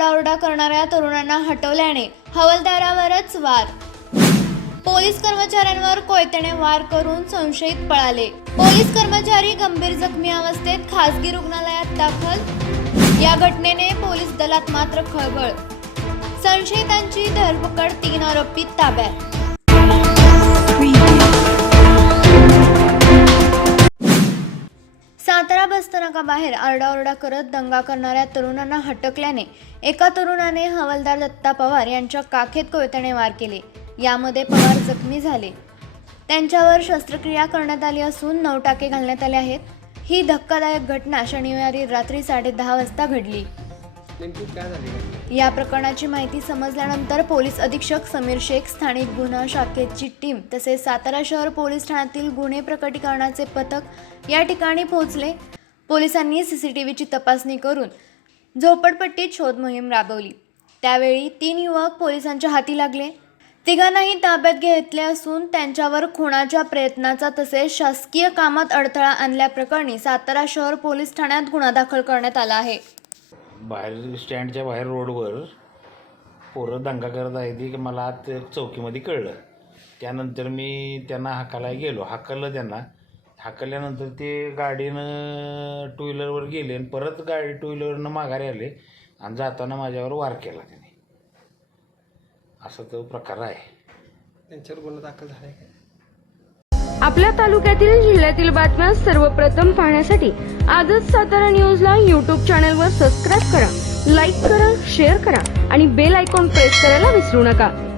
आरडाओरडा करणाऱ्या तरुणांना हटवल्याने हवालदारावरच वार. पोलीस कर्मचाऱ्यांवर कोयत्याने वार करून संशयित पळाले. पोलीस कर्मचारी गंभीर जखमी अवस्थेत खासगी रुग्णालयात दाखल. या घटनेने पोलीस दलात मात्र खळबळ. संशयितांची धरपकड तीन आरोपी ताब्यात. बसस्थानकाबाहेर आरडाओरडा करत दंगा करणाऱ्या तरुणांना हटकल्याने एका तरुणाने हवालदार दत्ता पवार यांच्या काखेत कोयत्याने वार केले. यामध्ये पवार जखमी झाले. त्यांच्यावर शस्त्रक्रिया करण्यात आली असून नऊ टाके घालण्यात आले आहेत. ही धक्कादायक घटना शनिवारी रात्री साडेदहा वाजता घडली. या प्रकरणाची माहिती समजल्यानंतर पोलीस अधीक्षक समीर शेख स्थानिक गुन्हा शाखेची टीम तसेच सातारा शहर पोलीस ठाण्यातील गुन्हे प्रकटीकरणाचे पथक या ठिकाणी पोहोचले. पोलिसांनी सी सी टी व्हीची तपासणी करून झोपडपट्टीत शोध मोहीम राबवली. त्यावेळी तीन युवक पोलिसांच्या हाती लागले. तिघांनाही ताब्यात घेतले असून त्यांच्यावर खुणाच्या प्रयत्नाचा तसेच शासकीय कामात अडथळा आणल्याप्रकरणी सातारा शहर पोलीस ठाण्यात गुन्हा दाखल करण्यात आला आहे. बाहेर स्टँडच्या बाहेर रोडवर पोरं दंगा करत आहे ती मला आत चौकीमध्ये कळलं. त्यानंतर मी त्यांना हाकायला गेलो. हाकललं त्यांना. हाकलल्यानंतर ते गाडीनं टू व्हीलरवर गेले आणि परत गाडी टू व्हीलरनं माघारी आले आणि जाताना माझ्यावर वार केला त्याने. असा तो प्रकार आहे. त्यांच्यावर गुन्हा दाखल झालाय काय आपल्या तालुक्यातील जिल्ह्यातील बातम्या सर्वप्रथम पाहण्यासाठी आजच सातारा न्यूजला यूट्यूब चॅनलवर सबस्क्राईब करा लाईक करा शेअर करा आणि बेल आयकॉन प्रेस करायला विसरू नका.